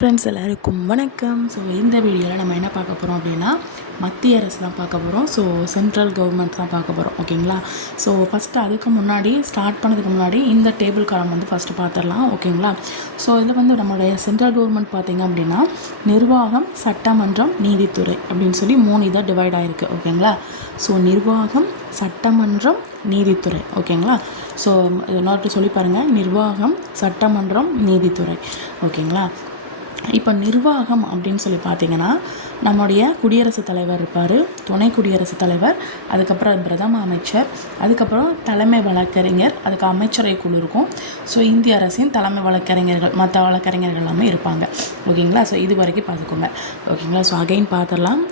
Friends எல்லாருக்கும் வணக்கம். So இந்த வீடியோவில் நம்ம என்ன பார்க்க போகிறோம் அப்படின்னா மத்திய அரசு தான் பார்க்க போகிறோம். ஸோ சென்ட்ரல் கவர்மெண்ட் தான் பார்க்க போகிறோம். ஓகேங்களா? ஸோ ஃபஸ்ட்டு அதுக்கு முன்னாடி ஸ்டார்ட் பண்ணதுக்கு முன்னாடி இந்த டேபிள் காலம் வந்து ஃபஸ்ட்டு பார்த்துடலாம். ஓகேங்களா? ஸோ இதில் வந்து நம்மளுடைய சென்ட்ரல் கவர்மெண்ட் பார்த்திங்க அப்படின்னா நிர்வாகம், சட்டமன்றம், நீதித்துறை அப்படின்னு சொல்லி 3 இதாக டிவைட் ஆகிருக்கு. ஓகேங்களா? ஸோ நிர்வாகம், சட்டமன்றம், நீதித்துறை. ஓகேங்களா? ஸோ இன்னொரு சொல்லி பாருங்கள், நிர்வாகம், சட்டமன்றம், நீதித்துறை. ஓகேங்களா? இப்போ நிர்வாகம் அப்படின்னு சொல்லி பார்த்தீங்கன்னா நம்முடைய குடியரசுத் தலைவர் இருப்பார், துணை குடியரசுத் தலைவர், அதுக்கப்புறம் பிரதம அமைச்சர், அதுக்கப்புறம் தலைமை வழக்கறிஞர், அதுக்கு அமைச்சரை குழு இருக்கும். ஸோ இந்திய அரசின் தலைமை வழக்கறிஞர்கள், மற்ற வழக்கறிஞர்கள் எல்லாமே இருப்பாங்க. ஓகேங்களா? ஸோ இது வரைக்கும் பார்த்துக்கோங்க. ஓகேங்களா? ஸோ அகைன் பார்த்துடலாம்.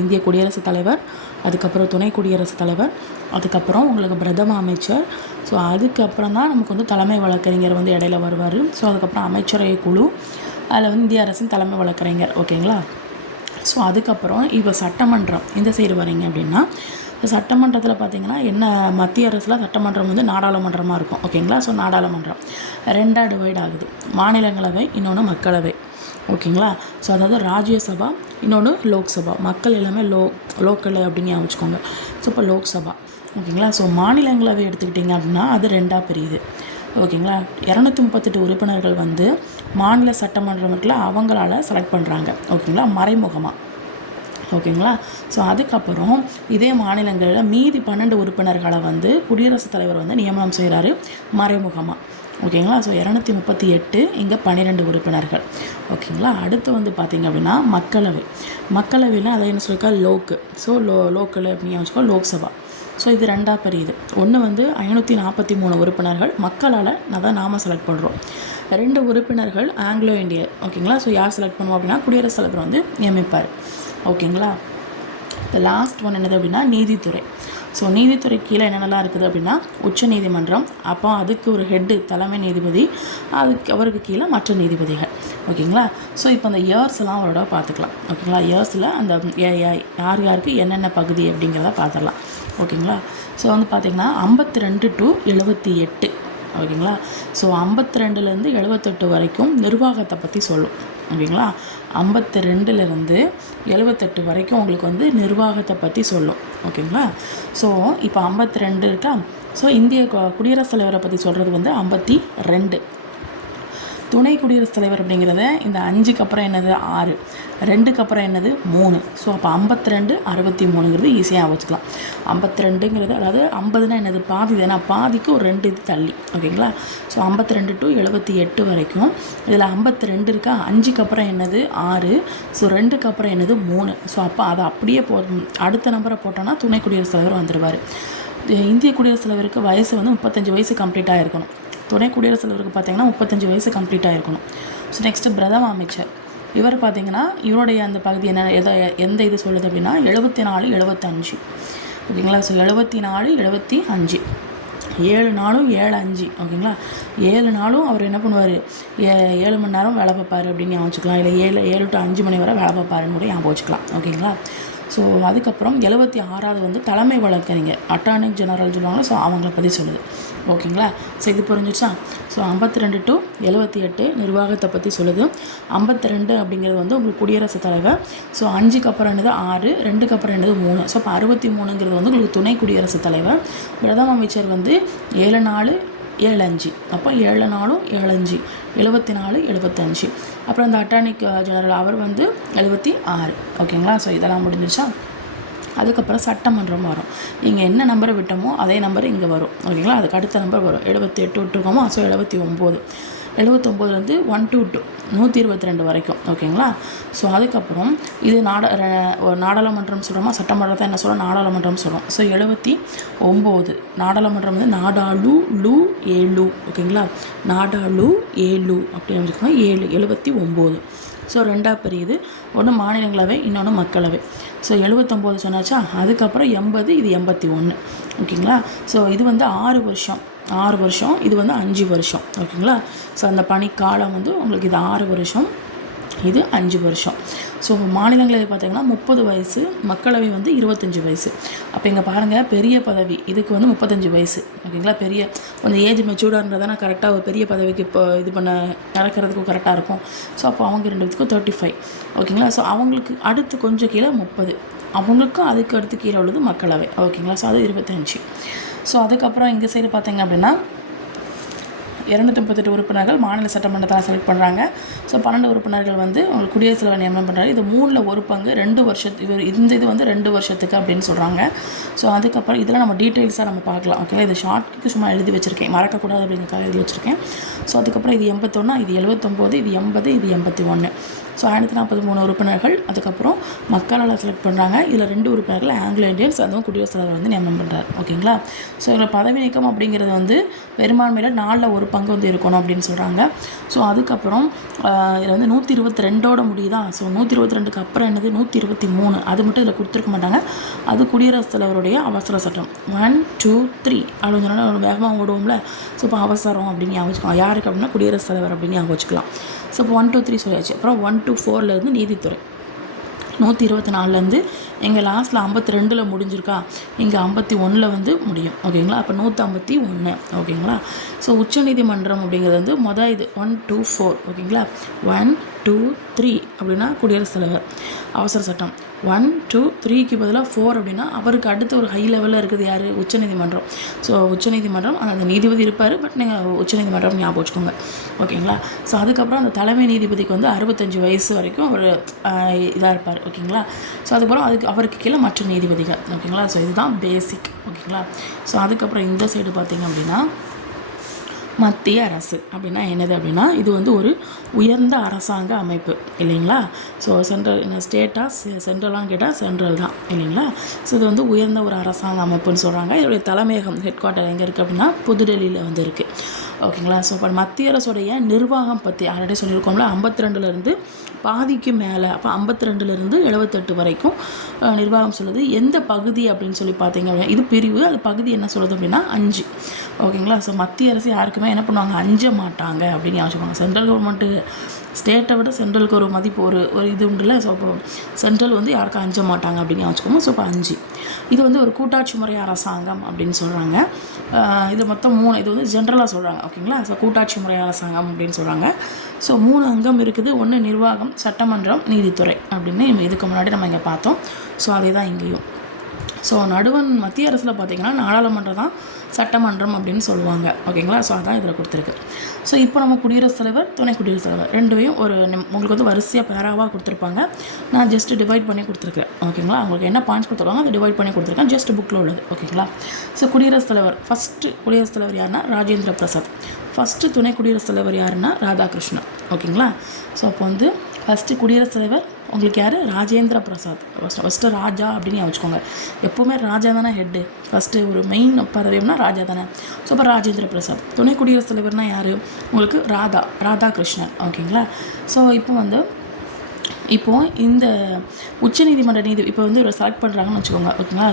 இந்திய குடியரசுத் தலைவர், அதுக்கப்புறம் துணை குடியரசுத் தலைவர், அதுக்கப்புறம் உங்களுக்கு பிரதம அமைச்சர். ஸோ அதுக்கப்புறம் தான் நமக்கு வந்து தலைமை வழக்கறிஞர் வந்து இடையில வருவார். ஸோ அதுக்கப்புறம் அமைச்சரை குழு, அதில் வந்து இந்திய அரசின் தலைமை வழக்கறிஞர். ஓகேங்களா? ஸோ அதுக்கப்புறம் இப்போ சட்டமன்றம் இந்த சைடு வரீங்க அப்படின்னா சட்டமன்றத்தில் பார்த்திங்கன்னா என்ன, மத்திய அரசில் சட்டமன்றம் வந்து நாடாளுமன்றமாக இருக்கும். ஓகேங்களா? ஸோ நாடாளுமன்றம் 2ஆக டிவைட் ஆகுது. மாநிலங்களவை, இன்னொன்று மக்களவை. ஓகேங்களா? ஸோ அதாவது ராஜ்யசபா, இன்னொன்று லோக்சபா. மக்கள் எல்லாமே லோக்கல் அப்படின்னு வச்சுக்கோங்க. ஸோ இப்போ லோக்சபா. ஓகேங்களா? ஸோ மாநிலங்களவை எடுத்துக்கிட்டிங்க அப்படின்னா அது 2ஆக பிரியுது. ஓகேங்களா? 238 உறுப்பினர்கள் வந்து மாநில சட்டமன்றத்தில் அவங்களால செலக்ட் பண்ணுறாங்க. ஓகேங்களா? மறைமுகமாக. ஓகேங்களா? ஸோ அதுக்கப்புறம் இதே மாநிலங்களில் மீதி 12 உறுப்பினர்களை வந்து குடியரசுத் தலைவர் வந்து நியமனம் செய்கிறாரு மறைமுகமாக. ஓகேங்களா? ஸோ 238, இங்கே 12 உறுப்பினர்கள். ஓகேங்களா? அடுத்து வந்து பார்த்திங்க அப்படின்னா மக்களவையில் அதை என்ன சொல்லியிருக்கா, லோக்கு. ஸோ லோக்கல் அப்படின்னு வச்சுக்கோ, லோக்சபா. ஸோ இது 2ஆக பிரியுது. ஒன்று வந்து 543 உறுப்பினர்கள் மக்களால் நாம செலக்ட் பண்ணுறோம். 2 உறுப்பினர்கள் ஆங்கிலோ இந்தியன். ஓகேங்களா? ஸோ யார் செலக்ட் பண்ணுவோம் அப்படின்னா குடியரசுத் தலைவர் வந்து நியமிப்பார். ஓகேங்களா? லாஸ்ட் ஒன் என்னது அப்படின்னா நீதித்துறை. ஸோ நீதித்துறை கீழே என்னென்னலாம் இருக்குது அப்படின்னா உச்ச நீதிமன்றம், அப்போ அதுக்கு ஒரு ஹெட்டு தலைமை நீதிபதி, அவருக்கு கீழே மற்ற நீதிபதிகள். ஓகேங்களா? ஸோ இப்போ அந்த இயர்ஸ்லாம் அவரோட பார்த்துக்கலாம். ஓகேங்களா? இயர்ஸில் அந்த யாருக்கு என்னென்ன பகுதி அப்படிங்கிறத பார்த்துடலாம். ஓகேங்களா? ஸோ வந்து பார்த்திங்கன்னா 52 to 78. ஓகேங்களா? ஸோ 52லேருந்து 78 வரைக்கும் நிர்வாகத்தை பற்றி சொல்லும். ஓகேங்களா? 52லேருந்து 78 வரைக்கும் உங்களுக்கு வந்து நிர்வாகத்தை பற்றி சொல்லும். ஓகேங்களா? ஸோ இப்போ 52 இருக்கா. ஸோ இந்திய குடியரசுத் தலைவரை பற்றி சொல்கிறது வந்து 52. துணை குடியரசுத் தலைவர் அப்படிங்கிறத இந்த 5க்கு அப்புறம் என்னது 6, 2க்கு அப்புறம் என்னது 3. ஸோ அப்போ 52, 63ங்கிறது ஈஸியாக வச்சுக்கலாம். 52ங்கிறது அதாவது 50னா என்னது பாதி தானே, பாதிக்கு ஒரு 2 இது தள்ளி. ஓகேங்களா? ஸோ 52 to 78 வரைக்கும். இதில் 52 இருக்கா, 5க்கு அப்புறம் என்னது 6, ஸோ 2க்கு அப்புறம் என்னது 3. ஸோ அப்போ அதை அப்படியே அடுத்த நம்பரை போட்டோன்னா துணை குடியரசுத் தலைவர் வந்துடுவார். இந்திய குடியரசுத் தலைவருக்கு வயசு வந்து 35 வயசு கம்ப்ளீட்டாக இருக்கணும். துணை குடியரசுத் தலைவருக்கு பார்த்தீங்கன்னா 35 வயசு கம்ப்ளீட்டாக இருக்கணும். ஸோ நெக்ஸ்ட்டு பிரதம அமைச்சர். இவர் பார்த்திங்கன்னா இவருடைய அந்த பகுதி எந்த இது சொல்லுது அப்படின்னா 74, 75. ஓகேங்களா? ஸோ 74, 75, 7 நாளும் 7, 5. ஓகேங்களா? 7 நாளும் அவர் என்ன பண்ணுவார், 7 மணி நேரம் வேலை பார்ப்பார் அப்படின்னு ஞாபகம் வச்சுக்கலாம். இல்லை 7 to 5 மணி வரை வேலை பார்ப்பாருன்னு கூட ஞாபகம் வச்சுக்கலாம். ஓகேங்களா? ஸோ அதுக்கப்புறம் 76வது வந்து தலைமை வழக்கறிஞர், அட்டார்னி ஜெனரல் சொல்லுவாங்க. ஸோ அவங்கள பற்றி சொல்லுது. ஓகேங்களா? ஸோ இது புரிஞ்சிச்சா? ஸோ 52 to 78 நிர்வாகத்தை பற்றி சொல்லுது. 52 அப்படிங்கிறது வந்து உங்களுக்கு குடியரசுத் தலைவர். ஸோ 5க்கு அப்புறம் என்னது 6, 2க்கு அப்புறம் என்னது 3. ஸோ இப்போ 63ங்கிறது வந்து உங்களுக்கு துணை குடியரசுத் தலைவர். பிரதம அமைச்சர் வந்து 7 4, 7 5. அப்போ 7 4, 7 5, 74, 75. அப்புறம் இந்த அட்டார்னி ஜெனரல் அவர் வந்து 76. ஓகேங்களா? ஸோ இதெல்லாம் முடிஞ்சிச்சா? அதுக்கப்புறம் சட்டமன்றம் வரும். நீங்கள் என்ன நம்பரை விட்டோமோ அதே நம்பர் இங்கே வரும். ஓகேங்களா? அதுக்கு அடுத்த நம்பர் வரும். 78 விட்டுருக்கோமோ, ஸோ 79. 79லேருந்து 1 to 2, 122 வரைக்கும். ஓகேங்களா? ஸோ அதுக்கப்புறம் இது நாடாளுமன்றம் சொல்கிறோமா, சட்டமன்றத்தை என்ன சொல்கிறோம், நாடாளுமன்றம் சொல்கிறோம். ஸோ 79 நாடாளுமன்றம் வந்து நாடாளு ஏழு. ஓகேங்களா? நாடாளு ஏழு அப்படின்னு வச்சுக்கோங்க. 7, 79. ஸோ 2ஆக பிரியுது. ஒன்று மாநிலங்களவை, இன்னொன்று மக்களவை. ஸோ 79 சொன்னாச்சா? அதுக்கப்புறம் 80, இது 81. ஓகேங்களா? ஸோ இது வந்து 6 வருஷம், இது வந்து 5 வருஷம். ஓகேங்களா? ஸோ அந்த பணிக்காலம் வந்து உங்களுக்கு இது 6 வருஷம், இது 5 வருஷம். ஸோ மாநிலங்களவை பார்த்திங்கன்னா 30 வயசு, மக்களவை வந்து 25 வயசு. அப்போ இங்கே பாருங்கள், பெரிய பதவி இதுக்கு வந்து 35 வயசு. ஓகேங்களா, பெரிய கொஞ்சம் ஏஜ் மெச்சூர்டாக இருந்தால் தானே கரெக்டாக ஒரு பெரிய பதவிக்கு இப்போ இது பண்ண நடக்கிறதுக்கும் கரெக்டாக இருக்கும். ஸோ அப்போ அவங்க 2 பேத்துக்கும் 35. ஓகேங்களா, ஸோ அவங்களுக்கு அடுத்து கொஞ்சம் கீழே 30, அவங்களுக்கும் அதுக்கு அடுத்து கீழே உள்ளது மக்களவை. ஓகேங்களா, ஸோ அது 25. ஸோ அதுக்கப்புறம் இங்கே சைடு பார்த்திங்க அப்படின்னா 238 உறுப்பினர்கள் மாநில சட்டமன்றத்தில் செலக்ட் பண்ணுறாங்க. ஸோ 12 உறுப்பினர்கள் வந்து உங்களுக்கு குடியரசுத் தலைவர் நியமனம் பண்ணுறாரு. இது 3ல் 1 பங்கு 2 வருஷத்துக்கு, இந்த இது வந்து 2 வருஷத்துக்கு அப்படின்னு சொல்கிறாங்க. ஸோ அதுக்கப்புறம் இதெல்லாம் நம்ம டீட்டெயில்ஸாக நம்ம பார்க்கலாம். ஓகேங்களா, இது ஷார்ட்க்கு சும்மா எழுதி வச்சுருக்கேன், மறக்கக்கூடாது அப்படிங்கிறதுக்காக எழுதி வச்சுருக்கேன். ஸோ அதுக்கப்புறம் இது 81, இது 79, இது 80, இது 81. ஸோ 1043 உறுப்பினர்கள் அதுக்கப்புறம் மக்களால் செலக்ட் பண்ணுறாங்க. இதில் 2 உறுப்பினர்கள் ஆங்கிலோ இந்தியன்ஸ், அதுவும் குடியரசுத் தலைவர் வந்து நியமனம் பண்ணுறாரு. ஓகேங்களா, ஸோ இதில் பதவி நீக்கம் அப்படிங்கிறது வந்து பெரும்பான்மையில் 4ல் 1 பங்கு வந்து இருக்கணும் அப்படின்னு சொல்கிறாங்க. ஸோ அதுக்கப்புறம் இதில் வந்து 122ஓட முடியுதா. ஸோ 122க்கு அப்புறம் என்னது 123, அது மட்டும் இதில் கொடுத்துருக்க மாட்டாங்க. அது குடியரசுத் தலைவருடைய அவசர சட்டம் 1 2 3 அப்படின்னு சொன்னால் வேகமாக ஓடுவோம்ல. ஸோ இப்போ அவசரம் அப்படின்னு ஞாபகம் வச்சுக்கலாம். யாருக்கு அப்படின்னா குடியரசுத் தலைவர் அப்படின்னு ஞாபகம் வச்சுக்கலாம். ஸோ இப்போ 1 2 3 சொல்லியாச்சு. அப்புறம் 1 to 4 நீதித்துறை 124 எங்கே லாஸ்ட்டில் 52 முடிஞ்சிருக்கா, இங்கே 51 வந்து முடியும். ஓகேங்களா, அப்போ 151. ஓகேங்களா, ஸோ உச்சநீதிமன்றம் அப்படிங்கிறது வந்து இது 1 2 4. ஓகேங்களா, 1 2 3 அப்படின்னா குடியரசுத் தலைவர் அவசர சட்டம். 1 2 3க்கு பதிலாக 4 அப்படின்னா அவருக்கு அடுத்து ஒரு ஹை லெவலில் இருக்குது யார், உச்சநீதிமன்றம். ஸோ உச்சநீதிமன்றம் அந்த நீதிபதி இருப்பார், பட் நீங்கள் உச்சநீதிமன்றம் ஞாபகம் வச்சுக்கோங்க. ஓகேங்களா, ஸோ அதுக்கப்புறம் அந்த தலைமை நீதிபதிக்கு வந்து 65 வயசு வரைக்கும் அவர் இதாக இருப்பார். ஓகேங்களா, ஸோ அதுக்கப்புறம் அவருக்கு கீழே மற்ற நீதிபதிகள். ஓகேங்களா, ஸோ இதுதான் பேசிக். ஓகேங்களா, ஸோ அதுக்கப்புறம் இந்த சைடு பார்த்திங்க அப்படின்னா மத்திய அரசு அப்படின்னா என்னது அப்படின்னா, இது வந்து ஒரு உயர்ந்த அரசாங்க அமைப்பு இல்லைங்களா. ஸோ சென்ட்ரல் ஸ்டேட்டாக சென்ட்ரலான்னு கேட்டால் சென்ட்ரல் தான் இல்லைங்களா. ஸோ இது வந்து உயர்ந்த ஒரு அரசாங்க அமைப்புன்னு சொல்கிறாங்க. இதோடைய தலைமையகம் ஹெட் குவார்ட்டர் எங்கே இருக்குது அப்படின்னா புதுடெல்லியில் வந்து இருக்குது. ஓகேங்களா, ஸோ இப்போ மத்திய அரசுடைய நிர்வாகம் பற்றி ஆல்ரெடி சொல்லியிருக்கோம்ல, 52லேருந்து பாதிக்கு மேலே, அப்போ 52லேருந்து 78 வரைக்கும் நிர்வாகம் சொல்லுது. எந்த பகுதி அப்படின்னு சொல்லி பார்த்தீங்க அப்படின்னா இது பிரிவு, அது பகுதி என்ன சொல்லுது அப்படின்னா 5. ஓகேங்களா, ஸோ மத்திய அரசு யாருக்குமே என்ன பண்ணுவாங்க, அஞ்ச மாட்டாங்க அப்படின்னு யோசிப்பாங்க. சென்ட்ரல் கவர்மெண்ட்டு ஸ்டேட்டை விட சென்ட்ரலுக்கு ஒரு மதிப்பு ஒரு இது உண்டுல்ல. ஸோ இப்போ சென்ட்ரல் வந்து யாருக்கும் அஞ்ச மாட்டாங்க அப்படின்னு யோசிச்சுக்கோங்க. ஸோ இப்போ 5 இது வந்து ஒரு கூட்டாட்சி முறை அரசாங்கம் அப்படின்னு சொல்கிறாங்க. இது மொத்தம் 3, இது வந்து ஜென்ரலாக சொல்கிறாங்க. ஓகேங்களா, ஸோ கூட்டாட்சி முறை அரசாங்கம் அப்படின்னு சொல்கிறாங்க. ஸோ 3 அங்கம் இருக்குது. ஒன்று நிர்வாகம், சட்டமன்றம், நீதித்துறை அப்படின்னு இதுக்கு முன்னாடி நம்ம இங்கே பார்த்தோம். ஸோ அதே தான் இங்கேயும். ஸோ நடுவன் மத்திய அரசில் பார்த்திங்கன்னா நாடாளுமன்றம் தான் சட்டமன்றம் அப்படின்னு சொல்லுவாங்க. ஓகேங்களா, ஸோ அதான் இதில் கொடுத்துருக்கு. ஸோ இப்போ நம்ம குடியரசுத் தலைவர், துணை குடியரசுத் தலைவர் ரெண்டையும் உங்களுக்கு வந்து வரிசையாக பேராவாக கொடுத்துருப்பாங்க. நான் ஜஸ்ட் டிவைட் பண்ணி கொடுத்துருக்கேன். ஓகேங்களா, உங்களுக்கு என்ன பாயிண்ட்ஸ் கொடுத்துருவாங்க அதை டிவைட் பண்ணி கொடுத்துருக்கேன், ஜஸ்ட் புக்கில் உள்ளது. ஓகேங்களா, ஸோ குடியரசுத் தலைவர் ஃபஸ்ட்டு குடியரசுத் தலைவர் யாருன்னா ராஜேந்திர பிரசாத். ஃபஸ்ட்டு துணை குடியரசுத் தலைவர் யாருன்னா ராதாகிருஷ்ணன். ஓகேங்களா, ஸோ அப்போ வந்து ஃபஸ்ட்டு குடியரசுத் தலைவர் உங்களுக்கு யார், ராஜேந்திர பிரசாத். ஃபஸ்ட்டு ராஜா அப்படின்னு வச்சுக்கோங்க. எப்போவுமே ராஜா தானே ஹெட்டு, ஃபஸ்ட்டு ஒரு மெயின் பதவினா ராஜா தானே. ஸோ அப்போ ராஜேந்திர பிரசாத். துணை குடியரசுத் தலைவர்னால் யார் உங்களுக்கு, ராதாகிருஷ்ணன். ஓகேங்களா, ஸோ இப்போது இந்த உச்சநீதிமன்ற இப்போ வந்து ஒரு செலக்ட் பண்ணுறாங்கன்னு வச்சுக்கோங்க. ஓகேங்களா,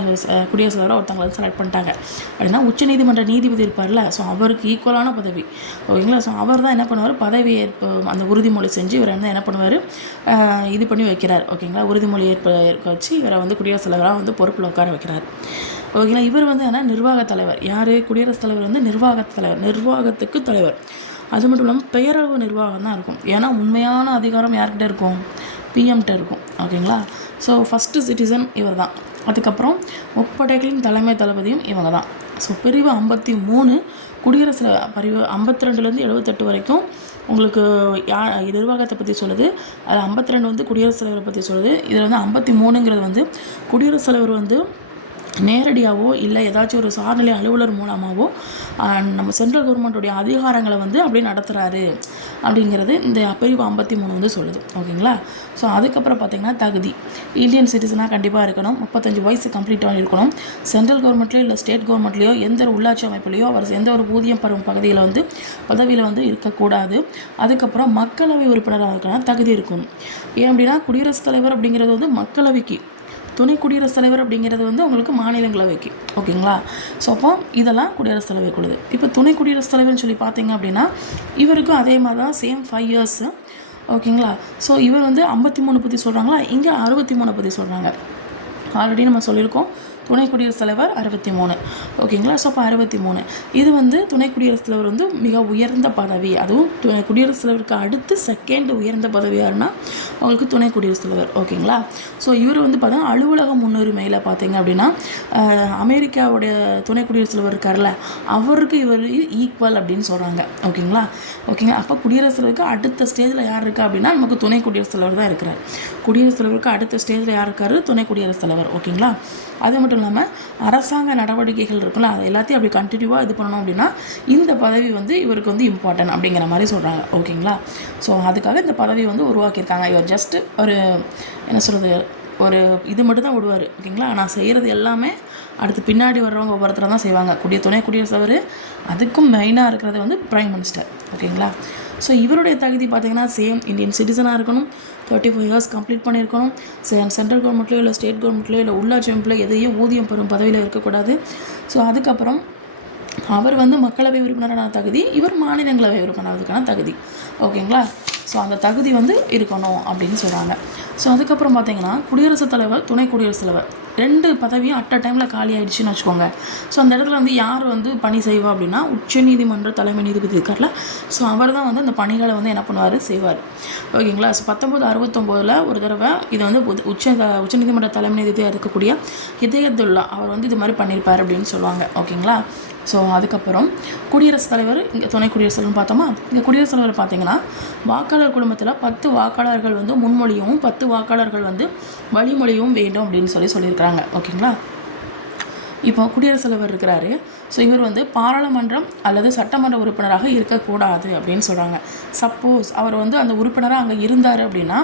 குடியரசுத் தலைவராக ஒருத்தவங்களை வந்து செலக்ட் பண்ணிட்டாங்க அப்படின்னா உச்சநீதிமன்ற நீதிபதி இருப்பார்ல, ஸோ அவருக்கு ஈக்குவலான பதவி. ஓகேங்களா, ஸோ அவர் தான் என்ன பண்ணுவார், பதவி ஏற்பு அந்த உறுதிமொழி செஞ்சு இவரை வந்து என்ன பண்ணுவார், இது பண்ணி வைக்கிறார். ஓகேங்களா, உறுதிமொழி ஏற்க வச்சு இவரை வந்து குடியரசுத் தலைவராக வந்து பொறுப்பில் உட்கார வைக்கிறார். ஓகேங்களா, இவர் வந்து என்ன நிர்வாக தலைவர். யார், குடியரசுத் தலைவர் வந்து நிர்வாகத்துக்கு தலைவர். அது மட்டும் இல்லாமல் பெயரளவு நிர்வாகம் தான் இருக்கும். ஏன்னா உண்மையான அதிகாரம் யார்கிட்ட இருக்கும், பிஎம்கிட்ட இருக்கும். ஓகேங்களா, ஸோ ஃபஸ்ட்டு சிட்டிசன் இவர் தான். அதுக்கப்புறம் முப்படைகளின் தலைமை தளபதியும் இவங்க தான். ஸோ பிரிவு 53 குடியரசு பிரிவு 52லேருந்து 78 வரைக்கும் உங்களுக்கு நிர்வாகத்தை பற்றி சொல்லுது. அது 52 வந்து குடியரசுத் தலைவரை பற்றி சொல்லுது. இதில் வந்து 53ங்கிறது வந்து குடியரசுத் தலைவர் வந்து நேரடியாகவோ இல்லை ஏதாச்சும் ஒரு சார்நிலை அலுவலர் மூலமாகவோ நம்ம சென்ட்ரல் கவர்மெண்ட்டுடைய அதிகாரங்களை வந்து அப்படியே நடத்துகிறாரு அப்படிங்கிறது இந்த பிரிவு 53 வந்து சொல்லுது. ஓகேங்களா, ஸோ அதுக்கப்புறம் பார்த்திங்கன்னா தகுதி, இந்தியன் சிட்டிசனாக கண்டிப்பாக இருக்கணும், 35 வயசு கம்ப்ளீட்டாக இருக்கணும், சென்ட்ரல் கவர்மெண்ட்லேயோ இல்லை ஸ்டேட் கவர்மெண்ட்லேயோ எந்த ஒரு உள்ளாட்சி அமைப்புலையோ அவர் எந்த ஒரு ஊதியம் பெறும் பதவியில் வந்து இருக்கக்கூடாது. அதுக்கப்புறம் மக்களவை உறுப்பினராக இருக்கலாம் தகுதி இருக்கணும். ஏன் அப்படின்னா குடியரசுத் தலைவர் அப்படிங்கிறது வந்து மக்களவைக்கு, துணை குடியரசுத் தலைவர் அப்படிங்கிறது வந்து உங்களுக்கு மாநிலங்களவைக்கு. ஓகேங்களா, ஸோ அப்போ இதெல்லாம் குடியரசுத் தலைவர் கொடுது. இப்போ துணை குடியரசுத் தலைவர்னு சொல்லி பார்த்தீங்க அப்படின்னா இவருக்கும் அதே மாதிரி தான் சேம் 5 years ஓகேங்களா. ஸோ இவர் வந்து 53 பற்றி சொல்கிறாங்களா, இங்கே 63 பற்றி சொல்கிறாங்க. ஆல்ரெடி நம்ம சொல்லியிருக்கோம் துணை குடியரசுத் தலைவர் 63. ஓகேங்களா. ஸோ அப்போ 63 இது வந்து துணை குடியரசுத் தலைவர் வந்து மிக உயர்ந்த பதவி. அதுவும் குடியரசுத் தலைவருக்கு அடுத்து செகண்ட் உயர்ந்த பதவி யாருன்னா அவங்களுக்கு துணை குடியரசுத் தலைவர். ஓகேங்களா. ஸோ இவர் வந்து பார்த்தீங்கன்னா அலுவலக முன்னுரிமையில் பார்த்தீங்க அப்படின்னா அமெரிக்காவுடைய துணை குடியரசுத் தலைவர் இருக்கார்ல, அவருக்கு இவர் ஈக்குவல் அப்படின்னு சொல்கிறாங்க. ஓகேங்களா. அப்போ குடியரசுத் தலைவருக்கு அடுத்த ஸ்டேஜில் யார் இருக்கா அப்படின்னா நமக்கு துணை குடியரசுத் தலைவர் தான் இருக்கிறார். குடியரசுத் தலைவருக்கு அடுத்த ஸ்டேஜில் யார் இருக்காரு? துணை குடியரசுத் தலைவர். ஓகேங்களா. அது மட்டும் இல்லாமல் அரசாங்க நடவடிக்கைகள் இருக்குல்ல, அது எல்லாத்தையும் அப்படி கண்டினியூவாக இது பண்ணணும் அப்படின்னா இந்த பதவி வந்து இவருக்கு வந்து இம்பார்ட்டன்ட் அப்படிங்கிற மாதிரி சொல்கிறாங்க. ஓகேங்களா. ஸோ அதுக்காக இந்த பதவி வந்து உருவாக்கியிருக்காங்க. இவர் ஜஸ்ட்டு ஒரு என்ன சொல்கிறது, ஒரு இது மட்டும் தான் விடுவார். ஓகேங்களா. நான் செய்கிறது எல்லாமே அடுத்து பின்னாடி வர்றவங்க ஒவ்வொருத்தர் தான் செய்வாங்க. துணை குடியரசுத் தலைவர், அதுக்கும் மெயினாக இருக்கிறது வந்து பிரைம் மினிஸ்டர். ஓகேங்களா. ஸோ இவருடைய தகுதி பார்த்திங்கன்னா சேம் இந்தியன் சிட்டிசனாக இருக்கணும், 35 இயர்ஸ் கம்ப்ளீட் பண்ணியிருக்கணும், சென்ட்ரல் கவர்மெண்ட்லேயோ இல்லை ஸ்டேட் கவர்மெண்ட்லேயோ இல்லை உள்ளாட்சி அமைப்பில் எதையும் ஊதியம் பெறும் பதவியில் இருக்கக்கூடாது. ஸோ அதுக்கப்புறம் அவர் வந்து மக்களவை உறுப்பினரான தகுதி, இவர் மாநிலங்களவை உறுப்பினரானதுக்கான தகுதி. ஓகேங்களா. ஸோ அந்த தகுதி வந்து இருக்கணும் அப்படின்னு சொல்கிறாங்க. ஸோ அதுக்கப்புறம் பார்த்திங்கன்னா குடியரசுத் தலைவர், துணை குடியரசுத் தலைவர் 2 பதவியும் அட் அ டைமில் காலி ஆகிடுச்சின்னு வச்சுக்கோங்க. ஸோ அந்த இடத்துல வந்து யார் வந்து பணி செய்வா அப்படின்னா உச்சநீதிமன்ற தலைமை நீதிபதி இருக்கார்ல, ஸோ அவர் தான் வந்து அந்த பணிகளை வந்து என்ன பண்ணுவார், செய்வார். ஓகேங்களா. ஸோ 1969 ஒரு தடவை இது வந்து உச்சநீதிமன்ற தலைமை நீதிபதியாக இருக்கக்கூடிய ஹிதாயத்துல்லா அவர் வந்து இது மாதிரி பண்ணியிருப்பார் அப்படின்னு சொல்லுவாங்க. ஓகேங்களா. ஸோ அதுக்கப்புறம் குடியரசுத் தலைவர், இங்கே துணை குடியரசுத் தலைவர்னு பார்த்தோமா, இங்கே குடியரசுத் தலைவர் பார்த்திங்கன்னா வாக்காளர் குழுமத்தில் 10 வாக்காளர்கள் வந்து முன்மொழியவும் 10 வாக்காளர்கள் வந்து வழிமொழியவும் வேண்டும் அப்படின்னு சொல்லியிருக்கிறாங்க. ஓகேங்களா. இப்போ குடியரசுத் தலைவர் இருக்கிறாரு. ஸோ இவர் வந்து பாராளுமன்றம் அல்லது சட்டமன்ற உறுப்பினராக இருக்கக்கூடாது அப்படின்னு சொல்கிறாங்க. சப்போஸ் அவர் வந்து அந்த உறுப்பினராக அங்கே இருந்தார் அப்படின்னா,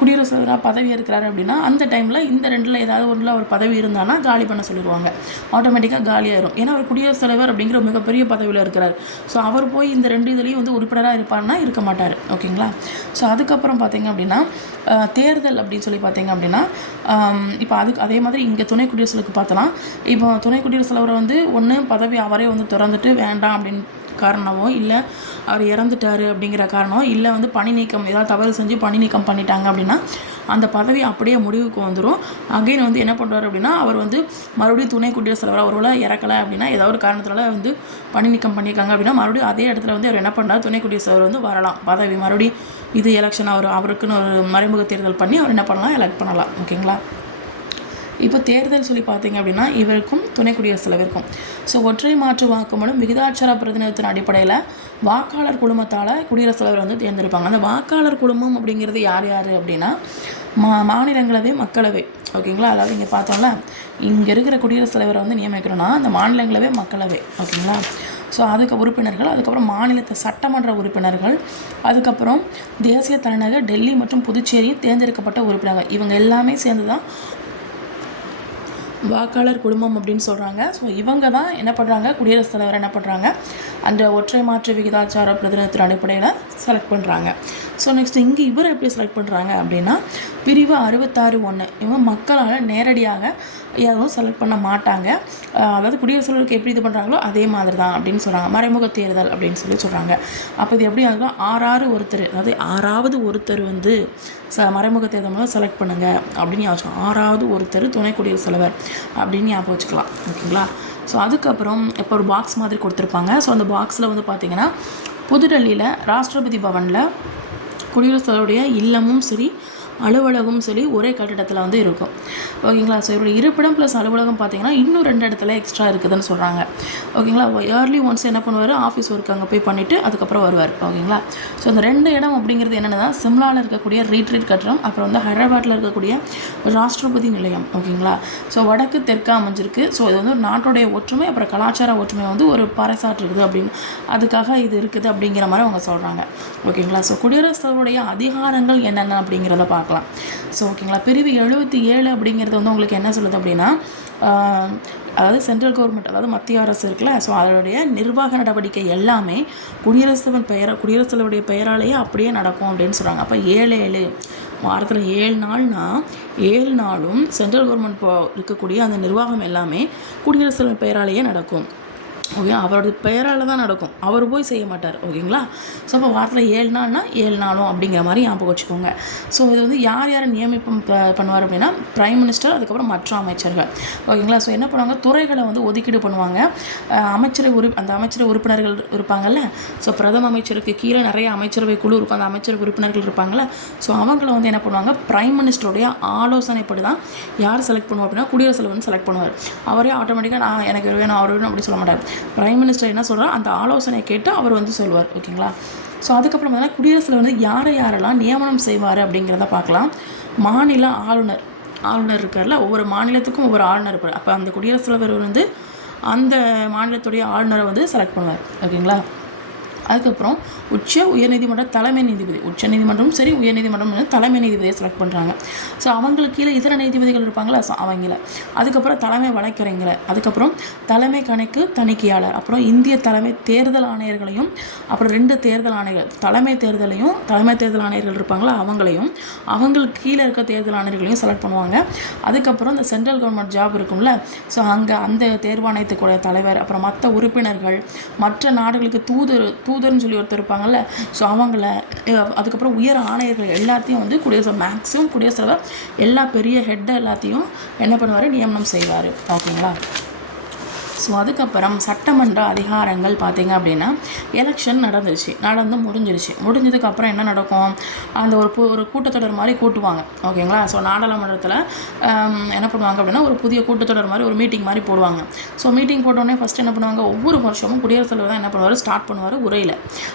குடியரசுத் தலைவராக பதவி இருக்கிறாரு அப்படின்னா அந்த டைமில் இந்த 2ல் ஏதாவது ஒன்றில் அவர் பதவி இருந்தானா காலி பண்ண சொல்லிடுவாங்க. ஆட்டோமேட்டிக்காக காலியாயிரும். ஏன்னா அவர் குடியரசுத் தலைவர் அப்படிங்கிற மிகப்பெரிய பதவியில் இருக்கிறார். ஸோ அவர் போய் இந்த 2 இதுலேயும் வந்து உறுப்பினராக இருப்பார்னா இருக்க மாட்டார். ஓகேங்களா. ஸோ அதுக்கப்புறம் பார்த்திங்க அப்படின்னா தேர்தல் அப்படின்னு சொல்லி பார்த்தீங்க அப்படின்னா இப்போ அதே மாதிரி இங்கே துணை குடியரசுக்கு பார்த்தோன்னா, இப்போ துணை குடியரசுத் தலைவரை வந்து ஒன்று பதவி அவரே வந்து திறந்துட்டு வேண்டாம் அப்படின்னு காரணமோ, இல்லை அவர் இறந்துட்டார் அப்படிங்கிற காரணம், இல்லை வந்து பணி நீக்கம் ஏதாவது தவறு செஞ்சு பணி நீக்கம் பண்ணிட்டாங்க அப்படின்னா அந்த பதவி அப்படியே முடிவுக்கு வந்துடும். அகைன் வந்து என்ன பண்ணுறாரு அப்படின்னா அவர் வந்து மறுபடியும் துணை குடியரசுத் தலைவராக ஒருவேளை இறக்கலை அப்படின்னா ஏதாவது ஒரு காரணத்தினால வந்து பணி நீக்கம் பண்ணியிருக்காங்க அப்படின்னா மறுபடியும் அதே இடத்துல வந்து அவர் என்ன பண்ணுறாரு, துணை குடியரசுத் தலைவர் வந்து வரலாம் பதவி மறுபடியும் இது எலெக்ஷன் அவருக்குன்னு ஒரு மறைமுக தேர்தல் பண்ணி அவர் என்ன பண்ணலாம், எலெக்ட் பண்ணலாம். ஓகேங்களா. இப்போ தேர்தல் சொல்லி பார்த்தீங்க அப்படின்னா இவருக்கும் துணை குடியரசுத் தலைவருக்கும் ஒற்றை மாற்று வாக்குமூலம் விகிதாச்சார பிரதிநிதித்துவத்தின் அடிப்படையில் வாக்காளர் குழுமத்தால் குடியரசுத் தலைவர் வந்து தேர்ந்தெடுப்பாங்க. அந்த வாக்காளர் குழுமம் அப்படிங்கிறது யார் யார் அப்படின்னா மாநிலங்களவை, மக்களவை. ஓகேங்களா. அதாவது இங்கே பார்த்தோம்ல, இங்கே இருக்கிற குடியரசுத் தலைவரை வந்து நியமிக்கணும்னா அந்த மாநிலங்களவை, மக்களவை. ஓகேங்களா. அதுக்கு உறுப்பினர்கள், அதுக்கப்புறம் மாநிலத்தை சட்டமன்ற உறுப்பினர்கள், அதுக்கப்புறம் தேசிய தலைநகர் டெல்லி மற்றும் புதுச்சேரி தேர்ந்தெடுக்கப்பட்ட உறுப்பினர்கள், இவங்க எல்லாமே சேர்ந்து தான் வாக்காளர் குழுமம் அப்படின்னு சொல்கிறாங்க. இவங்க தான் என்ன பண்ணுறாங்க, குடியரசுத் தலைவர் என்ன பண்ணுறாங்க, அந்த ஒற்றை மாற்று விகிதாச்சார பிரதிநிதித்துவ அடிப்படையில் செலக்ட் பண்ணுறாங்க. நெக்ஸ்ட் இங்கே இவர் எப்படி செலக்ட் பண்ணுறாங்க அப்படின்னா பிரிவு 66(1) இவங்க மக்களால் நேரடியாக யாரும் செலக்ட் பண்ண மாட்டாங்க. அதாவது குடியரசுத் தலைவருக்கு எப்படி இது பண்ணுறாங்களோ அதே மாதிரி தான் அப்படின்னு சொல்கிறாங்க. மறைமுக தேர்தல் அப்படின்னு சொல்கிறாங்க. அப்போ இது எப்படி ஆகுதுன்னா 6 ஒருத்தர், அதாவது 6வது ஒருத்தர் வந்து மறைமுக தேர்தல் மூலம் செலக்ட் பண்ணுங்கள் அப்படின்னு யோசிச்சோம். 6வது ஒருத்தர் துணை குடியரசுத் தலைவர் அப்படின்னு ஞாபகம் வச்சுக்கலாம். ஓகேங்களா. அதுக்கப்புறம் இப்போ ஒரு பாக்ஸ் மாதிரி கொடுத்துருப்பாங்க. அந்த பாக்ஸில் வந்து பார்த்திங்கன்னா புதுடெல்லியில் ராஷ்டிரபதி பவனில் குடியரசுத் தலைவருடைய இல்லமும் சரி அலுவலகமும் சரி ஒரே கட்டிடத்தில் வந்து இருக்கும். ஓகேங்களா. இவருடைய இருப்பிடம் ப்ளஸ் அலுவலகம் பார்த்தீங்கன்னா இன்னும் 2 இடத்துல எக்ஸ்ட்ரா இருக்குதுன்னு சொல்கிறாங்க. ஓகேங்களா. இயர்லி ஒன்ஸ் என்ன பண்ணுவார், ஆஃபீஸ் ஒர்க் அங்கே போய் பண்ணிவிட்டு அதுக்கப்புறம் வருவார். ஓகேங்களா. அந்த 2 இடம் அப்படிங்கிறது என்னென்னா சிம்லாவில் இருக்கக்கூடிய ரீட்ரீட் கட்டிடம், அப்புறம் வந்து ஹைதராபாத்தில் இருக்கக்கூடிய ராஷ்டிரபதி நிலையம். ஓகேங்களா. வடக்கு தெற்கா அமைஞ்சிருக்கு. இது வந்து நாட்டுடைய ஒற்றுமை அப்புறம் கலாச்சார ஒற்றுமை வந்து ஒரு பறைசாற்றுக்குது அப்படின்னு அதுக்காக இது இருக்குது அப்படிங்கிற மாதிரி அவங்க சொல்கிறாங்க. ஓகேங்களா. குடியரசுடைய அதிகாரங்கள் என்னென்ன அப்படிங்கிறத பார்க்கலாம். ஓகேங்களா. பிரிவு 77 அப்படிங்கிறது வந்து உங்களுக்கு என்ன சொல்லுது அப்படின்னா அதாவது சென்ட்ரல் கவர்மெண்ட், அதாவது மத்திய அரசு இருக்குல்ல, அதனுடைய நிர்வாக நடவடிக்கை எல்லாமே குடியரசுத் தலைவருடைய பெயராலேயே அப்படியே நடக்கும் அப்படின்னு சொல்கிறாங்க. அப்போ 7 வாரத்தில் 7 நாள்னா 7 நாளும் சென்ட்ரல் கவர்மெண்ட் இருக்கக்கூடிய அந்த நிர்வாகம் எல்லாமே குடியரசுத் தலைவர் பெயராலேயே நடக்கும். ஓகே, அவரோட பெயரால் தான் நடக்கும், அவர் போய் செய்ய மாட்டார். ஓகேங்களா? ஸோ அப்போ வாரத்தில் 7 நாள்னா 7 நாளும் அப்படிங்கிற மாதிரி ஞாபகம் வச்சுக்கோங்க. ஸோ இது வந்து யார் யாரை நியமிப்பம் பண்ணுவார் அப்படின்னா பிரைம் மினிஸ்டர், அதுக்கப்புறம் மற்ற அமைச்சர்கள். ஓகேங்களா? ஸோ என்ன பண்ணுவாங்க, துறைகளை வந்து ஒதுக்கீடு பண்ணுவாங்க. அந்த அமைச்சரவை உறுப்பினர்கள் இருப்பாங்கல்ல, ஸோ பிரதம அமைச்சருக்கு கீழே நிறைய அமைச்சரவை குழு இருக்கும், அந்த அமைச்சரவை உறுப்பினர்கள் இருப்பாங்கள்ல, ஸோ அவங்கள வந்து என்ன பண்ணுவாங்க, பிரைம் மினிஸ்டருடைய ஆலோசனைப்படி தான் யார் செலக்ட் பண்ணுவோம் அப்படின்னா குடியரசுத் தலைவர் வந்து செலக்ட் பண்ணுவார். அவரே ஆட்டோமேட்டிக்காக நான் எனக்கு வேணும் அவர் வேணும் அப்படி சொல்ல மாட்டார். பிரைம் மினிஸ்டர் என்ன சொல்கிறார் அந்த ஆலோசனை கேட்டு அவர் வந்து சொல்வார். ஓகேங்களா? ஸோ அதுக்கப்புறம் பார்த்தீங்கன்னா குடியரசில் வந்து யாரெல்லாம் நியமனம் செய்வார் அப்படிங்கிறத பார்க்கலாம். மாநில ஆளுநர் இருக்கார்ல, ஒவ்வொரு மாநிலத்துக்கும் ஒவ்வொரு ஆளுநர் இருப்பார். அப்போ அந்த குடியரசுத் தலைவர் வந்து அந்த மாநிலத்துடைய ஆளுநரை வந்து செலக்ட் பண்ணுவார். ஓகேங்களா? அதுக்கப்புறம் உயர்நீதிமன்ற தலைமை நீதிபதி, உச்ச நீதிமன்றமும் சரி உயர்நீதிமன்றம் தலைமை நீதிபதியை செலக்ட் பண்ணுறாங்க. ஸோ அவங்களுக்கு கீழே இதர நீதிபதிகள் இருப்பாங்களா, ஸோ அவங்கள. அதுக்கப்புறம் தலைமை வழக்கறிஞர், அதுக்கப்புறம் தலைமை கணக்கு தணிக்கையாளர், அப்புறம் இந்திய தலைமை தேர்தல் ஆணையர்களையும், அப்புறம் 2 தேர்தல் ஆணையர்கள், தலைமை தேர்தல் ஆணையர்கள் இருப்பாங்களா அவங்களையும், அவங்களுக்கு கீழே இருக்க தேர்தல் ஆணையர்களையும் செலக்ட் பண்ணுவாங்க. அதுக்கப்புறம் இந்த சென்ட்ரல் கவர்மெண்ட் ஜாப் இருக்கும்ல, ஸோ அங்கே அந்த தேர்வாணையத்துக்குடைய தலைவர், அப்புறம் மற்ற உறுப்பினர்கள், மற்ற நாடுகளுக்கு தூதர்னு சொல்லி ஒருத்தர் இருப்பாங்கல்ல, ஸோ அவங்கள, அதுக்கப்புறம் உயர் ஆணையர்கள் எல்லாத்தையும் வந்து மேக்ஸிமம் குடியரசுத் தலைவர் எல்லா பெரிய ஹெட்டை எல்லாத்தையும் என்ன பண்ணுவார், நியமனம் செய்வார். ஓகேங்களா? ஸோ அதுக்கப்புறம் சட்டமன்ற அதிகாரங்கள் பார்த்திங்க அப்படின்னா எலெக்ஷன் நடந்து முடிஞ்சதுக்கப்புறம் என்ன நடக்கும், அந்த ஒரு கூட்டத்தொடர் மாதிரி கூட்டுவாங்க. ஓகேங்களா? ஸோ நாடாளுமன்றத்தில் என்ன பண்ணுவாங்க அப்படின்னா ஒரு புதிய கூட்டத்தொடர் மாதிரி ஒரு மீட்டிங் மாதிரி போடுவாங்க. ஸோ மீட்டிங் போட்டோடனே ஃபஸ்ட்டு என்ன பண்ணுவாங்க, ஒவ்வொரு வருஷமும் குடியரசுத் தலைவர் தான் என்ன பண்ணுவார், ஸ்டார்ட் பண்ணுவார் உரையில்,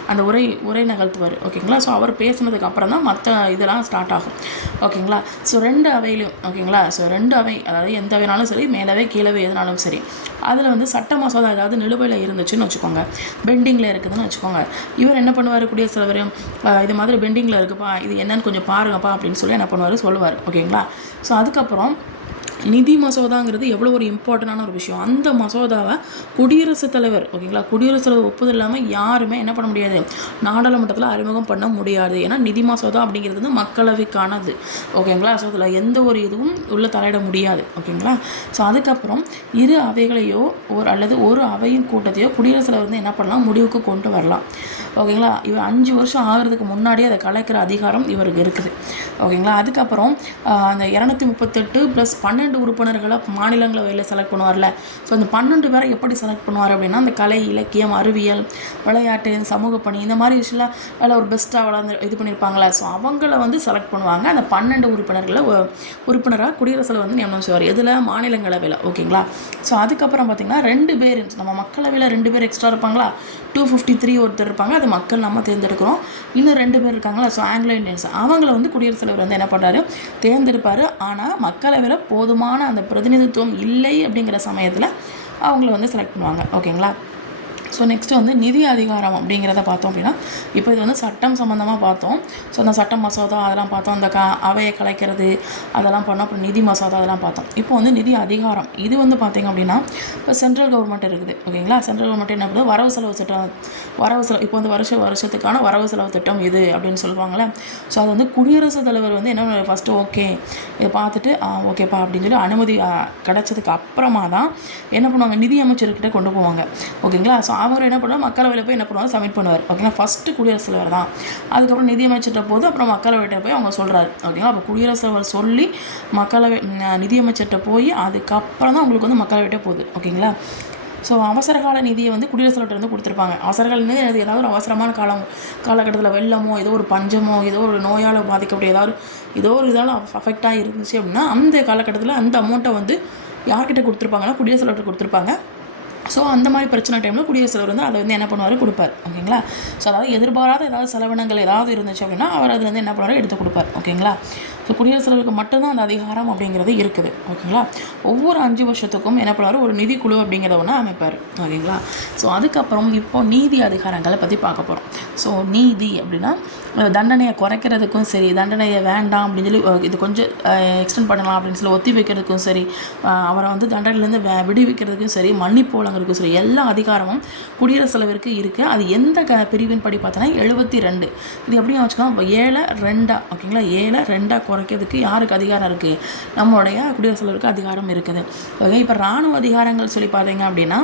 அந்த உரை நிகழ்த்துவார். ஓகேங்களா? ஸோ அவர் பேசுனதுக்கு அப்புறம் தான் மற்ற இதெல்லாம் ஸ்டார்ட் ஆகும். ஓகேங்களா? ஸோ 2 அவையிலும், ஓகேங்களா, ஸோ 2 அவை, அதாவது எந்த அவைனாலும் சரி, மேலவை கீழவை எதுனாலும் சரி, அதில் வந்து சட்ட மசோதா ஏதாவது நிலுவையில் இருந்துச்சுன்னு வச்சுக்கோங்க, பெண்டிங்கில் இருக்குதுன்னு வச்சுக்கோங்க, இவர் என்ன பண்ணுவார், குடியரசுத் தலைவர் இது மாதிரி பெண்டிங்கில் இருக்குப்பா, இது என்னன்னு கொஞ்சம் பாருங்கப்பா அப்படின்னு சொல்லி என்ன பண்ணுவார், சொல்லுவார். ஓகேங்களா? ஸோ அதுக்கப்புறம் நிதி மசோதாங்கிறது எவ்வளோ ஒரு இம்பார்ட்டண்டான ஒரு விஷயம். அந்த மசோதாவை குடியரசுத் தலைவர், ஓகேங்களா, குடியரசுத் தலைவர் ஒப்புதல் இல்லாமல் யாருமே என்ன பண்ண முடியாது, நாடாளுமன்றத்தில் அறிமுகம் பண்ண முடியாது. ஏன்னா நிதி மசோதா அப்படிங்கிறது வந்து மக்களவைக்கானது. ஓகேங்களா? ஸோ அதில் எந்த ஒரு இதுவும் உள்ள தலையிட முடியாது. ஓகேங்களா? ஸோ அதுக்கப்புறம் 2 அவைகளையோ அல்லது ஒரு அவையின் கூட்டத்தையோ குடியரசுத் தலைவர் வந்து என்ன பண்ணலாம், முடிவுக்கு கொண்டு வரலாம். ஓகேங்களா? இவர் 5 வருஷம் ஆகிறதுக்கு முன்னாடியே அதை கலைக்கிற அதிகாரம் இவருக்கு இருக்குது. ஓகேங்களா? அதுக்கப்புறம் அந்த 238 + 12 உறுப்பினர்களை மாநிலங்களவையில் செலக்ட் பண்ணுவார்ல, ஸோ அந்த 12 பேரை எப்படி செலக்ட் பண்ணுவார் அப்படின்னா அந்த கலை, இலக்கியம், அறிவியல், விளையாட்டு, சமூக பணி, இந்த மாதிரி விஷயம்லாம் அதில் ஒரு பெஸ்ட்டாக வளர்ந்து இது பண்ணியிருப்பாங்களே, ஸோ அவங்கள வந்து செலக்ட் பண்ணுவாங்க. அந்த 12 உறுப்பினராக குடியரசுத் வந்து நியமனம் செய்வார். எதில், மாநிலங்களவையில். ஓகேங்களா? ஸோ அதுக்கப்புறம் பார்த்திங்கன்னா 2 பேர், நம்ம மக்களவையில் 2 பேர் எக்ஸ்ட்ரா இருப்பாங்களா, 253 ஒருத்தர் இருப்பாங்க, அது மக்கள் நம்ம தேர்ந்தெடுக்கிறோம். இன்னும் 2 பேர் இருக்காங்களா, ஸோ ஆங்கிலோ இந்தியன்ஸ், அவங்கள வந்து குடியரசுத் தலைவர் வந்து என்ன பண்ணுறாரு, தேர்ந்தெடுப்பார். ஆனால் மக்களவையில் போதுமான அந்த பிரதிநிதித்துவம் இல்லை அப்படிங்கிற சமயத்தில் அவங்கள வந்து செலக்ட் பண்ணுவாங்க. ஓகேங்களா? ஸோ நெக்ஸ்ட்டு வந்து நிதி அதிகாரம் அப்படிங்கிறத பார்த்தோம் அப்படின்னா, இப்போ இது வந்து சட்டம் சம்மந்தமாக பார்த்தோம். ஸோ அந்த சட்ட மசோதா அதெல்லாம் பார்த்தோம், அந்த அவையை கலைக்கிறது அதெல்லாம் பண்ணோம், அப்புறம் நிதி மசோதா அதெல்லாம் பார்த்தோம். இப்போ வந்து நிதி அதிகாரம், இது வந்து பார்த்திங்க அப்படின்னா இப்போ சென்ட்ரல் கவர்மெண்ட் இருக்குது. ஓகேங்களா? சென்ட்ரல் கவர்மெண்ட் என்ன பண்ணுது, வரவு செலவு இப்போ வந்து வருஷத்துக்கான வரவு செலவு திட்டம் இது அப்படின்னு சொல்லுவாங்கள்ல, ஸோ அது வந்து குடியரசுத் தலைவர் வந்து என்ன ஃபஸ்ட்டு ஓகே இதை பார்த்துட்டு ஓகேப்பா அப்படின்னு சொல்லி அனுமதி கிடச்சதுக்கு அப்புறமா தான் என்ன பண்ணுவாங்க, நிதி அமைச்சர்கிட்ட கொண்டு போவாங்க. ஓகேங்களா? ஸோ அவர் என்ன பண்ணுவார், மக்களவையில் போய் என்ன பண்ணுவாங்க, சப்மிட் பண்ணுவார். ஓகேங்களா? ஃபஸ்ட்டு குடியரசுத் தலைவர் தான், அதுக்கப்புறம் நிதியமைச்சர்கிட்ட போது, அப்புறம் மக்களவைகிட்ட போய் அவங்க சொல்கிறாரு. ஓகேங்களா? அப்போ குடியரசுத் தலைவர் சொல்லி நிதியமைச்சர்கிட்ட போய் அதுக்கப்புறம் தான் உங்களுக்கு வந்து மக்களவைகிட்ட போகுது. ஓகேங்களா? ஸோ அவசரகால நிதியை வந்து குடியரசுத் தலைவர்கிட்ட வந்து கொடுத்துருப்பாங்க. அவசரகால நிதி ஏதாவது ஒரு அவசரமான காலகட்டத்தில் வெள்ளமோ, ஏதோ ஒரு பஞ்சமோ, ஏதோ ஒரு நோயால் பாதிக்கக்கூடிய ஏதோ ஒரு இதால் அஃபெக்டாக இருந்துச்சு அப்படின்னா அந்த காலகட்டத்தில் அந்த அமௌண்ட்டை வந்து யார்கிட்ட கொடுத்துருப்பாங்கன்னா குடியரசுத் தலைவர்கிட்ட கொடுத்துருப்பாங்க. ஸோ அந்த மாதிரி பிரச்சனை டைமில் குடியரசுத் தலைவர் வந்து அதை வந்து என்ன பண்ணுவார், கொடுப்பார். ஓகேங்களா? ஸோ அதாவது எதிர்பாராத ஏதாவது செலவினங்கள் ஏதாவது இருந்துச்சு அப்படின்னா அவர் அது வந்து என்ன பண்ணுவார், எடுத்து கொடுப்பார். ஓகேங்களா? ஸோ குடியரசுத் தலைவருக்கு மட்டும்தான் அந்த அதிகாரம் அப்படிங்கிறது இருக்குது. ஓகேங்களா? ஒவ்வொரு 5 வருஷத்துக்கும் என்ன பண்ணுவார், ஒரு நிதிக்குழு அப்படிங்கிறத ஒன்று அமைப்பார். ஓகேங்களா? ஸோ அதுக்கப்புறம் இப்போ நீதி அதிகாரங்களை பற்றி பார்க்க போகிறோம். ஸோ நீதி அப்படின்னா தண்டனையை குறைக்கிறதுக்கும் சரி, தண்டனையை வேண்டாம் அப்படின்னு சொல்லி இது கொஞ்சம் எக்ஸ்டெண்ட் பண்ணலாம் அப்படின்னு சொல்லி ஒத்தி வைக்கிறதுக்கும் சரி, அவரை வந்து தண்டனையிலேருந்து விடுவிக்கிறதுக்கும் சரி, மன்னிப்பு வழங்குறதுக்கும் சரி, எல்லா அதிகாரமும் குடியரசுத் தலைவருக்கு இருக்குது. அது எந்த பிரிவின் படி பார்த்தோன்னா 72. இது எப்படியும் வச்சுக்கலாம், இப்போ 7-2, ஓகேங்களா, 7-2 குறைக்கிறதுக்கு யாருக்கு அதிகாரம் இருக்குது, நம்மளுடைய குடியரசுத் தலைவருக்கு அதிகாரம் இருக்குது. ஓகே. இப்போ இராணுவ அதிகாரங்கள் சொல்லி பார்த்தீங்க அப்படின்னா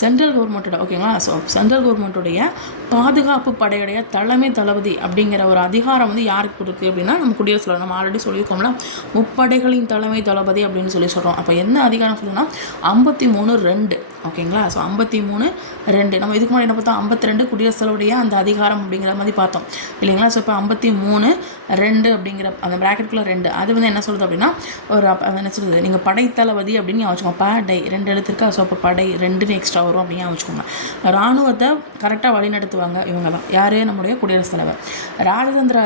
சென்ட்ரல் கவர்மெண்ட்டோட ஓகேங்களா. ஸோ சென்ட்ரல் கவர்மெண்ட்டுடைய பாதுகாப்பு படையுடைய தலைமை தளபதி அப்படிங்கிற ஒரு அதிகாரம் வந்து யாருக்கு கொடுக்கு அப்படின்னா நம்ம குடியரசுத் தலைவர். நம்ம ஆல்ரெடி சொல்லியிருக்கோம்ல, முப்படைகளின் தலைமை தளபதி அப்படின்னு சொல்கிறோம். அப்போ என்ன அதிகாரம் சொல்லுன்னா 53(2) ஓகேங்களா. ஸோ 53(2) நம்ம இதுக்கு முன்னாடி என்ன பார்த்தோம், 52 குடியரசுத் தலைவருடைய அந்த அதிகாரம் அப்படிங்கிற மாதிரி பார்த்தோம் இல்லைங்களா. ஸோ இப்போ 53(2) அப்படிங்கிற அந்த ப்ராக்கெட்டுக்குள்ள 2 அது வந்து என்ன சொல்லுது அப்படின்னா ஒரு என்ன சொல்லுது, நீங்கள் படைத்தளபதி அப்படின்னு வச்சுக்கோங்க. படை 2 எழுத்து இருக்கா. ஸோ அப்போ படை 2ன்னு எக்ஸ்ட்ரா வரும் அப்படின்னு வச்சுக்கோங்க. இராணுவத்தை கரெக்டாக வழிநடத்துவாங்க இவங்க தான். யார்? நம்முடைய குடியரசுத் தலைவர். ராஜதந்திர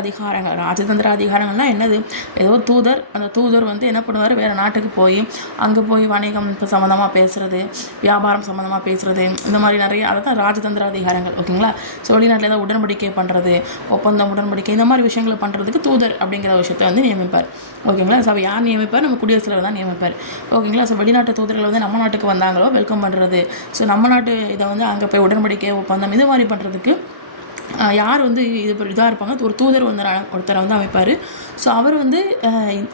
அதிகாரங்கள்லாம் என்னது, ஏதோ தூதர், அந்த தூதர் வந்து என்ன பண்ணுவார், வேறு நாட்டுக்கு போய் அங்கே போய் வணிகம் சம்மந்தமாக பேசுகிறது, வியாபாரம் சம்மந்தமாக பேசுகிறது, இந்த மாதிரி நிறைய அதை தான் ராஜதந்திர அதிகாரங்கள் ஓகேங்களா. ஸோ வெளிநாட்டில் ஏதாவது உடன்படிக்கை பண்ணுறது, ஒப்பந்தம் உடன்படிக்கை இந்த மாதிரி விஷயங்களை பண்ணுறதுக்கு தூதர் அப்படிங்கிற விஷயத்தை வந்து நியமிப்பார் ஓகேங்களா. ஸோ யார் நியமிப்பார்? நம்ம குடியரசுத் தலைவர் தான் நியமிப்பார் ஓகேங்களா. ஸோ வெளிநாட்டு தூதர்கள் வந்து நம்ம நாட்டுக்கு வந்தாங்களோ வெல்கம் பண்ணுறது, ஸோ நம்ம நாட்டு இதை வந்து அங்கே போய் உடன்படிக்கை ஒப்பந்தம் இது மாதிரி பண்ணுறதுக்கு யார் வந்து இதாக இருப்பாங்க, ஒரு தூதர் வந்து ஒருத்தரை வந்து அமைப்பார். ஸோ அவர் வந்து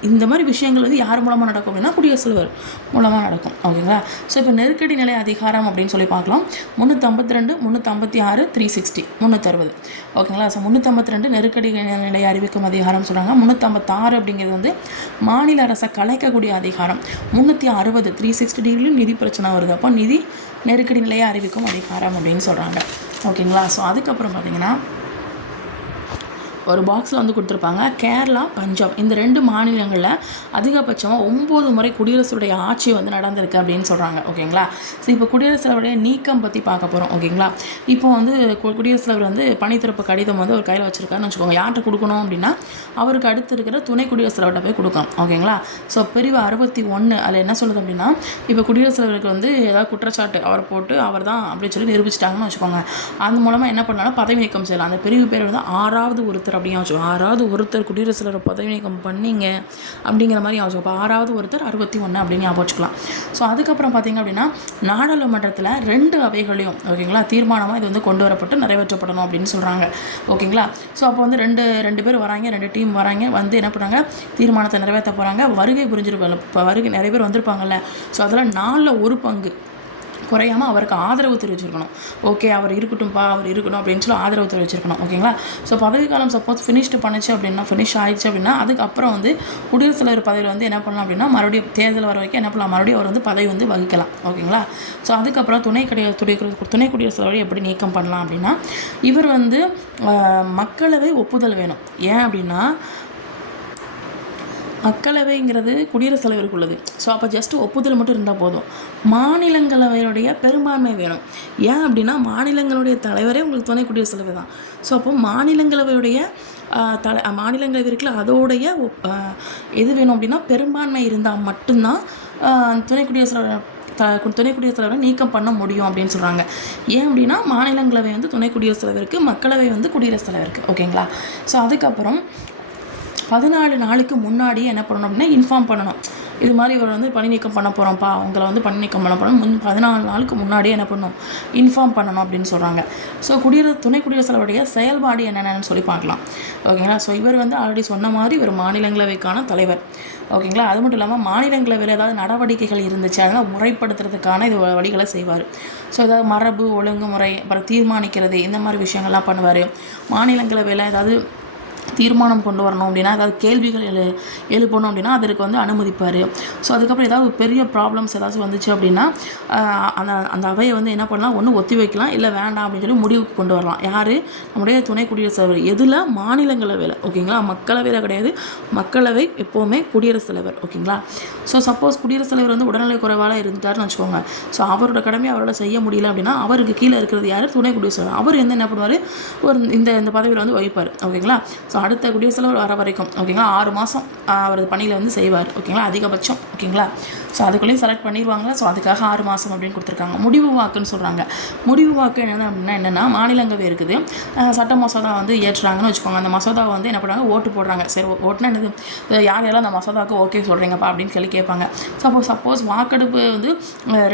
இந்த மாதிரி விஷயங்கள் வந்து யார் மூலமாக நடக்கும் அப்படின்னா குடியரசுத் தலைவர் மூலமாக நடக்கும் ஓகேங்களா. ஸோ இப்போ நெருக்கடி நிலை அதிகாரம் அப்படின்னு சொல்லி பார்க்கலாம். 352, 356, 360, 360 ஓகேங்களா. ஸோ 352 நெருக்கடி நிலை அறிவிக்கும் அதிகாரம் சொல்கிறாங்க. 356 அப்படிங்கிறது வந்து மாநில அரசை கலைக்கக்கூடிய அதிகாரம். 360 360 டிகிரிலும் நிதி பிரச்சனை வருது, அப்போ நிதி நெருக்கடி நிலையை அறிவிக்கும் அதிகாரம் அப்படின்னு சொல்கிறாங்க ஓகேங்களா. ஸோ அதுக்கப்புறம் பார்த்தீங்கன்னா ஒரு பாக்ஸில் வந்து கொடுத்துருப்பாங்க, கேரளா, பஞ்சாப் இந்த 2 மாநிலங்களில் அதிகபட்சமாக 9 முறை குடியரசுடைய ஆட்சி வந்து நடந்திருக்கு அப்படின்னு சொல்கிறாங்க ஓகேங்களா. ஸோ இப்போ குடியரசுத் தலைவருடைய நீக்கம் பற்றி பார்க்க போகிறோம் ஓகேங்களா. இப்போ வந்து குடியரசுத் தலைவர் வந்து பணித்திறப்பு கடிதம் வந்து ஒரு கையில் வச்சுருக்காருன்னு வச்சுக்கோங்க. யார்கிட்ட கொடுக்கணும் அப்படின்னா அவருக்கு அடுத்து இருக்கிற துணை குடியரசுத் தலைவர்கிட்ட போய் கொடுக்கணும் ஓகேங்களா. ஸோ பிரிவு 61 அதில் என்ன சொல்லுது அப்படின்னா, இப்போ குடியரசுத் தலைவருக்கு வந்து ஏதாவது குற்றச்சாட்டு அவர் போட்டு அவர் தான் அப்படின்னு சொல்லி நிரூபிச்சிட்டாங்கன்னு வச்சுக்கோங்க. அது மூலமாக என்ன பண்ணாலும் பதவி நீக்கம் செய்யலாம். அந்த பிரிவு பேர் வந்து 6வது ஒருத்தர் அப்படின்னு வச்சுக்கோங்க. 6வது ஒருத்தர் குடியரசுத் தலைவர் பதவி நீக்கம் பண்ணிங்க அப்படிங்கிற மாதிரி ஞாபகம். இப்போ 6வது ஒருத்தர் 61 அப்படின்னு ஞாபகம் வச்சுக்கலாம். ஸோ அதுக்கப்புறம் பார்த்தீங்க அப்படின்னா நாடாளுமன்றத்தில் 2 அவைகளையும் ஓகேங்களா தீர்மானமாக இது வந்து கொண்டு வரப்பட்டு நிறைவேற்றப்படணும் அப்படின்னு சொல்கிறாங்க ஓகேங்களா. ஸோ அப்போ வந்து ரெண்டு பேர் வராங்க, 2 டீம் வராங்க, வந்து என்ன பண்ணுறாங்க, தீர்மானத்தை நிறைவேற்ற போகிறாங்க. வருகை புரிஞ்சிருப்பாங்க, இப்போ வருகை நிறைய பேர் வந்திருப்பாங்கல்ல. ஸோ அதில் 4ல் 1 பங்கு குறையாமல் அவருக்கு ஆதரவு தெரிவிச்சிருக்கணும். ஓகே அவர் இருக்கட்டும்ப்பா, அவர் இருக்கணும் அப்படின்னு சொல்லி ஆதரவு தெரிவிச்சிருக்கணும் ஓகேங்களா. ஸோ பதவிக்காலம் சப்போஸ் ஃபினிஷ்டு பண்ணிச்சு அப்படின்னா, ஃபினிஷ் ஆயிடுச்சு அப்படின்னா அதுக்கப்புறம் வந்து குடியரசுத் தலைவர் பதவியில் வந்து என்ன பண்ணலாம் அப்படின்னா மறுபடியும் தேர்தல் வர வரைக்கும் என்ன பண்ணலாம், மறுபடியும் அவர் வந்து பதவி வந்து வகிக்கலாம் ஓகேங்களா. ஸோ அதுக்கப்புறம் துணை குடியரசுத் தலைவரை எப்படி நீக்கம் பண்ணலாம் அப்படின்னா, இவர் வந்து மக்களவை ஒப்புதல் வேணும். ஏன் அப்படின்னா மக்களவைங்கிறது குடியரசுத் தலைவருக்கு உள்ளது. ஸோ அப்போ ஜஸ்ட்டு ஒப்புதல் மட்டும் இருந்தால் போதும். மாநிலங்களவையுடைய பெரும்பான்மை வேணும். ஏன் அப்படின்னா மாநிலங்களுடைய தலைவரே உங்களுக்கு துணை குடியரசுத் தலைவர் தான். ஸோ அப்போ மாநிலங்களவையுடைய மாநிலங்களவை இருக்குல்ல அதோடைய எது வேணும் அப்படின்னா பெரும்பான்மை இருந்தால் மட்டும்தான் துணை குடியரசுத் தலைவரை நீக்கம் பண்ண முடியும் அப்படின்னு சொல்கிறாங்க. ஏன் அப்படின்னா மாநிலங்களவை வந்து துணை குடியரசுத் தலைவருக்கு, மக்களவை வந்து குடியரசுத் தலைவருக்கு ஓகேங்களா. ஸோ அதுக்கப்புறம் 14 நாளுக்கு முன்னாடியே என்ன பண்ணணும் அப்படின்னா இன்ஃபார்ம் பண்ணணும். இது மாதிரி இவர் வந்து பணி நீக்கம் பண்ண போகிறோம்ப்பா, உங்களை வந்து பணி நீக்கம் பண்ண போகிறோம் 14 நாளுக்கு முன்னாடியே என்ன பண்ணணும், இன்ஃபார்ம் பண்ணணும் அப்படின்னு சொல்கிறாங்க. ஸோ துணை குடியரசுத் தலைவருடைய செயல்பாடு என்னென்னு சொல்லி பார்க்கலாம் ஓகேங்களா. ஸோ இவர் வந்து ஆல்ரெடி சொன்ன மாதிரி இவர் மாநிலங்களவைக்கான தலைவர் ஓகேங்களா. அது மட்டும் இல்லாமல் மாநிலங்களவையில் ஏதாவது நடவடிக்கைகள் இருந்துச்சு அதனால் முறைப்படுத்துறதுக்கான இது வழிகளை செய்வார். ஸோ ஏதாவது மரபு ஒழுங்குமுறை அப்புறம் தீர்மானிக்கிறது இந்த மாதிரி விஷயங்கள்லாம் பண்ணுவார். மாநிலங்களவையில் ஏதாவது தீர்மானம் கொண்டு வரணும் அப்படின்னா, ஏதாவது கேள்விகள் எழுப்பணும் அப்படின்னா அதற்கு வந்து அனுமதிப்பார். ஸோ அதுக்கப்புறம் ஏதாவது பெரிய ப்ராப்ளம்ஸ் ஏதாச்சும் வந்துச்சு அப்படின்னா அந்த அவையை வந்து என்ன பண்ணலாம், ஒன்று ஒத்தி வைக்கலாம், இல்லை வேண்டாம் அப்படின்னு சொல்லி முடிவுக்கு கொண்டு வரலாம். யார்? நம்முடைய துணை குடியரசுத் தலைவர். எதில்? மாநிலங்களவையில் ஓகேங்களா. மக்களவையில் கிடையாது, மக்களவை எப்போவுமே குடியரசுத் தலைவர் ஓகேங்களா. ஸோ சப்போஸ் குடியரசுத் தலைவர் வந்து உடல்நலை குறைவாக இருந்தாருன்னு வச்சுக்கோங்க. ஸோ அவரோட கடமையை அவரால் செய்ய முடியல அப்படின்னா அவருக்கு கீழே இருக்கிறது யார்? துணை குடியரசுத் தலைவர். அவர் என்ன பண்ணுவார், ஒரு இந்த பதவியில் வந்து வகிப்பார் ஓகேங்களா. ஸோ அடுத்த குடியரசுத் தலைவர் வர வரைக்கும் ஓகேங்களா 6 மாதம் அவரது பணியில் வந்து செய்வார் ஓகேங்களா, அதிகபட்சம் ஓகேங்களா. ஸோ அதுக்குள்ளேயும் செலக்ட் பண்ணிடுவாங்களா. ஸோ அதுக்காக 6 மாதம் அப்படின்னு கொடுத்துருக்காங்க. முடிவு வாக்குன்னு சொல்கிறாங்க. முடிவு வாக்கு என்னென்னா மாநிலங்களவை இருக்குது, சட்ட மசோதா வந்து ஏற்றுறாங்கன்னு வச்சுக்கோங்க. அந்த மசோதாவை வந்து என்ன பண்ணுறாங்க, ஓட்டு போடுறாங்க. சரி ஓட்டுனா என்னது, யாரெல்லாம் அந்த மசோதாவுக்கு ஓகே சொல்கிறீங்கப்பா அப்படின்னு கேட்பாங்க. சப்போஸ் வாக்கெடுப்பு வந்து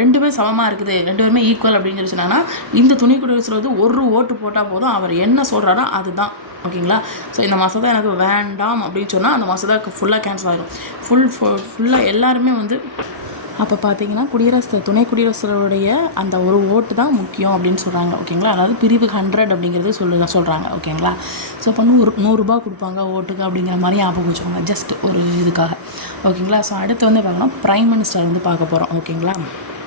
2 சமமாக இருக்குது, 2 பேருமே ஈக்குவல் அப்படின்னு சொல்லி சொன்னாங்கன்னா இந்த துணை குடியரசுல வந்து 1 ஓட்டு போட்டால் போதும், அவர் என்ன சொல்கிறாரோ அதுதான் ஓகேங்களா. ஸோ இந்த மசோதா எனக்கு வேண்டாம் அப்படின்னு சொன்னால் அந்த மசோதாவுக்கு ஃபுல்லாக கேன்சல் ஆகிடும். ஃபுல்லாக எல்லாருமே வந்து அப்போ பார்த்தீங்கன்னா துணை குடியரசுடைய அந்த ஒரு ஓட்டு தான் முக்கியம் அப்படின்னு சொல்கிறாங்க. ஓகேங்களா, அதாவது பிரிவு 100 அப்படிங்கிறது சொல்கிறாங்க. ஓகேங்களா, ஸோ இப்போ நூறுரூபா கொடுப்பாங்க ஓட்டுக்கு அப்படிங்கிற மாதிரி ஞாபகம் வச்சுக்கோங்க, ஜஸ்ட் ஒரு இதுக்காக. ஓகேங்களா, ஸோ அடுத்து வந்து பார்க்கலாம் பிரைம் மினிஸ்டர் வந்து பார்க்க போகிறோம். ஓகேங்களா,